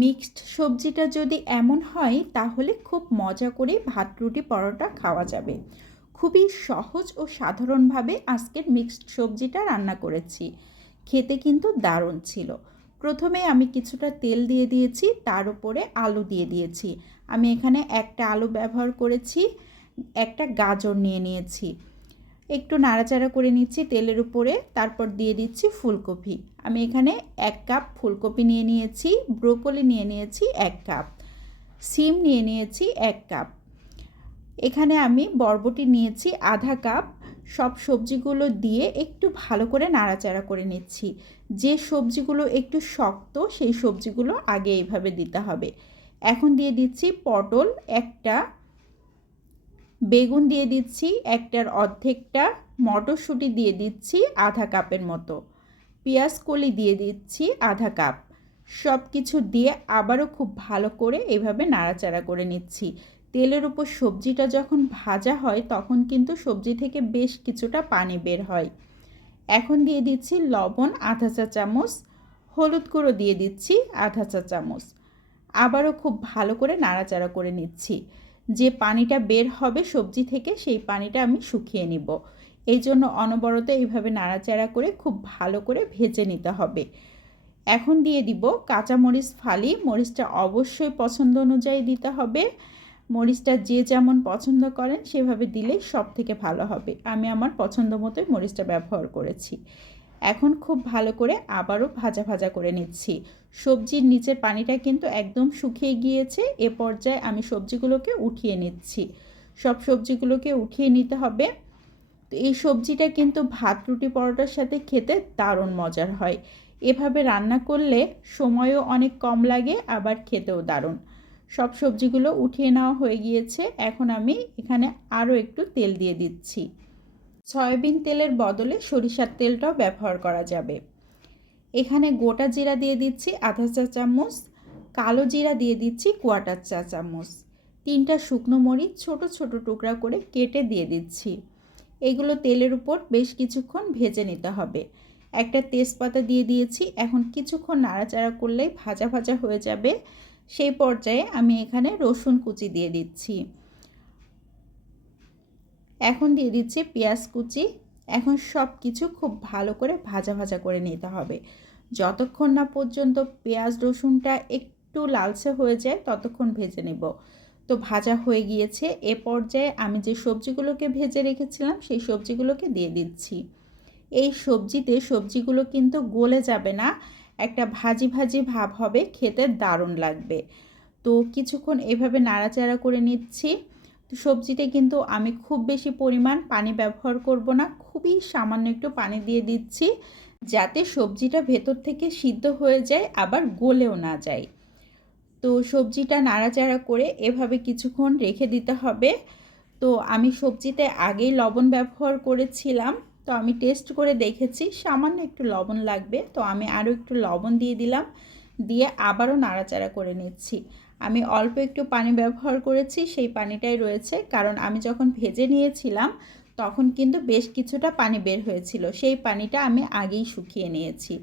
Mixed সবজিটা যদি এমন হয় তাহলে খুব মজা করে ভাত রুটি পরোটা খাওয়া যাবে। খুবই সহজ ও সাধারণভাবে আজকের মিক্সড সবজিটা রান্না করেছি। খেতে কিন্তু দারুণ ছিল। প্রথমে আমি কিছুটা তেল দিয়ে দিয়েছি, তার উপরে আলু দিয়ে দিয়েছি। আমি এখানে একটা আলু ব্যবহার করেছি, একটা গাজর নিয়ে নিয়েছি। একটু নাড়াচাড়া করে নিচ্ছি তেলের উপরে, তারপর দিয়ে দিচ্ছি ফুলকপি। আমি এখানে 1 কাপ ফুলকপি নিয়ে নিয়েছি, ব্রোকলি নিয়ে নিয়েছি 1 কাপ, সিম নিয়ে নিয়েছি 1 কাপ। এখানে আমি বরবটি নিয়েছি আধা কাপ। সব সবজিগুলো দিয়ে একটু ভালো করে নাড়াচাড়া করে নিচ্ছি। যে সবজিগুলো একটু শক্ত সেই সবজিগুলো আগে এইভাবে দিতে হবে। এখন দিয়ে দিচ্ছি পটল একটা, বেগুন দিয়ে দিচ্ছি একটার অর্ধেকটা, মটরশুঁটি দিয়ে দিচ্ছি আধা কাপের মতো, পেঁয়াজ কলি দিয়ে দিচ্ছি আধা কাপ। সব কিছু দিয়ে আবারও খুব ভালো করে এভাবে নাড়াচাড়া করে নিচ্ছি। তেলের উপর সবজিটা যখন ভাজা হয় তখন কিন্তু সবজি থেকে বেশ কিছুটা পানি বের হয়। এখন দিয়ে দিচ্ছি লবণ আধা চা চামচ, হলুদ গুঁড়ো দিয়ে দিচ্ছি আধা চা চামচ। আবারও খুব ভালো করে নাড়াচাড়া করে নিচ্ছি। যে পানিটা বের হবে সবজি থেকে সেই পানিটা আমি শুকিয়ে নিব। এই জন্য অনবরত এইভাবে নাড়াচাড়া করে খুব ভালো করে ভেজে নিতে হবে। এখন দিয়ে দিব কাঁচামরিচ ফালি। মরিচটা অবশ্যই পছন্দ অনুযায়ী দিতে হবে। মরিচটা যে যেমন পছন্দ করেন সেভাবে দিলেই সব থেকে ভালো হবে। আমি আমার পছন্দ মতোই মরিচটা ব্যবহার করেছি। এখন খুব ভালো করে আবারও ভাজা ভাজা করে নিচ্ছি। সবজির নিচের পানিটা কিন্তু একদম শুকিয়ে গিয়েছে। এ পর্যায়ে আমি সবজিগুলোকে উঠিয়ে নিচ্ছি। সব সবজিগুলোকে উঠিয়ে নিতে হবে। তো এই সবজিটা কিন্তু ভাত রুটি পরোটার সাথে খেতে দারুণ মজার হয়। এভাবে রান্না করলে সময়ও অনেক কম লাগে, আবার খেতেও দারুণ। সব সবজিগুলো উঠিয়ে নেওয়া হয়ে গিয়েছে। এখন আমি এখানে আরও একটু তেল দিয়ে দিচ্ছি। সয়াবিন তেলের বদলে সরিষার তেলটাও ব্যবহার করা যাবে। এখানে গোটা জিরা দিয়ে দিচ্ছি আধা চা চামচ, কালো জিরা দিয়ে দিচ্ছি 1/4 চা চামচ, 3টা শুকনো মরিচ ছোট ছোট টুকরা করে কেটে দিয়ে দিচ্ছি। এগুলো তেলের উপর বেশ কিছুক্ষণ ভেজে নিতে হবে। একটা তেজপাতা দিয়ে দিয়েছি। এখন কিছুক্ষণ নাড়াচাড়া করলেই ভাজা ভাজা হয়ে যাবে। সেই পর্যায়ে আমি এখানে রসুন কুচি দিয়ে দিচ্ছি। এখন দিয়ে দিচ্ছি পেঁয়াজ কুচি। এখন সব কিছু খুব ভালো করে ভাজা ভাজা করে নিতে হবে। যতক্ষণ না পর্যন্ত পেঁয়াজ রসুনটা একটু লালচে হয়ে যায় ততক্ষণ ভেজে নেব। তো ভাজা হয়ে গিয়েছে। এ পর্যায়ে আমি যে সবজিগুলোকে ভেজে রেখেছিলাম সেই সবজিগুলোকে দিয়ে দিচ্ছি। এই সবজিতে সবজিগুলো কিন্তু গলে যাবে না, একটা ভাজি ভাজি ভাব হবে, খেতে দারুণ লাগবে। তো কিছুক্ষণ এভাবে নাড়াচাড়া করে নিচ্ছি। সবজিতে কিন্তু আমি খুব বেশি পরিমাণ পানি ব্যবহার করব না, খুবই সামান্য একটু পানি দিয়ে দিচ্ছি যাতে সবজিটা ভেতর থেকে সিদ্ধ হয়ে যায় আবার গলেও না যায়। তো সবজিটা নাড়াচাড়া করে এভাবে কিছুক্ষণ রেখে দিতে হবে। তো আমি সবজিতে আগেই লবণ ব্যবহার করেছিলাম, তো আমি টেস্ট করে দেখেছি সামান্য একটু লবণ লাগবে, তো আমি আরও একটু লবণ দিয়ে দিলাম। দিয়ে আবারও নাড়াচাড়া করে নিচ্ছি। আমি অল্প একটু পানি ব্যবহার করেছি, সেই পানিটাই রয়েছে, কারণ আমি যখন ভেজে নিয়েছিলাম তখন কিন্তু বেশ কিছুটা পানি বের হয়েছিল, সেই পানিটা আমি আগেই শুকিয়ে নিয়েছি।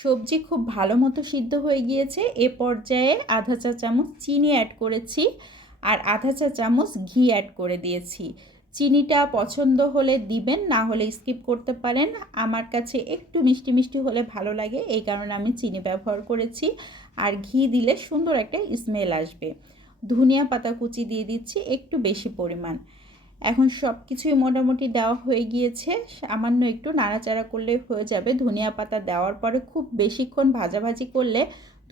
সবজি খুব ভালো মতো সিদ্ধ হয়ে গিয়েছে। এ পর্যায়ে আধা চা চামচ চিনি অ্যাড করেছি আর আধা চা চামচ ঘি অ্যাড করে দিয়েছি। চিনিটা পছন্দ হলে দিবেন, না হলে স্কিপ করতে পারেন। আমার কাছে একটু মিষ্টি মিষ্টি হলে ভালো লাগে, এই কারণে আমি চিনি ব্যবহার করেছি। আর ঘি দিলে সুন্দর একটা স্মেল আসবে। ধনিয়া পাতা কুচি দিয়ে দিচ্ছি একটু বেশি পরিমাণ। এখন সব কিছুই মোটামুটি দেওয়া হয়ে গিয়েছে। সামান্য একটু নাড়াচাড়া করলে হয়ে যাবে। ধনিয়া পাতা দেওয়ার পরে খুব বেশিক্ষণ ভাজাভাজি করলে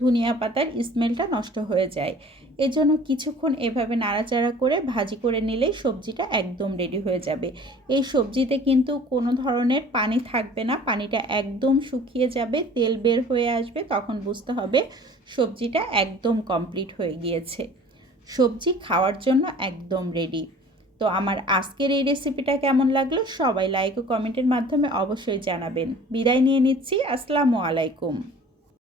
ধনিয়া পাতার স্মেলটা নষ্ট হয়ে যায়। এজন্য কিছুক্ষণ এভাবে নাড়াচাড়া করে ভাজি করে নিলেই সবজিটা একদম রেডি হয়ে যাবে। এই সবজিতে কিন্তু কোনো ধরনের পানি থাকবে না, পানিটা একদম শুকিয়ে যাবে, তেল বের হয়ে আসবে, তখন বুঝতে হবে সবজিটা একদম কমপ্লিট হয়ে গিয়েছে। সবজি খাওয়ার জন্য একদম রেডি। তো আমার আজকের এই রেসিপিটা কেমন লাগলো সবাই লাইক ও কমেন্টের মাধ্যমে অবশ্যই জানাবেন। বিদায় নিয়ে নিচ্ছি। আসসালামু আলাইকুম।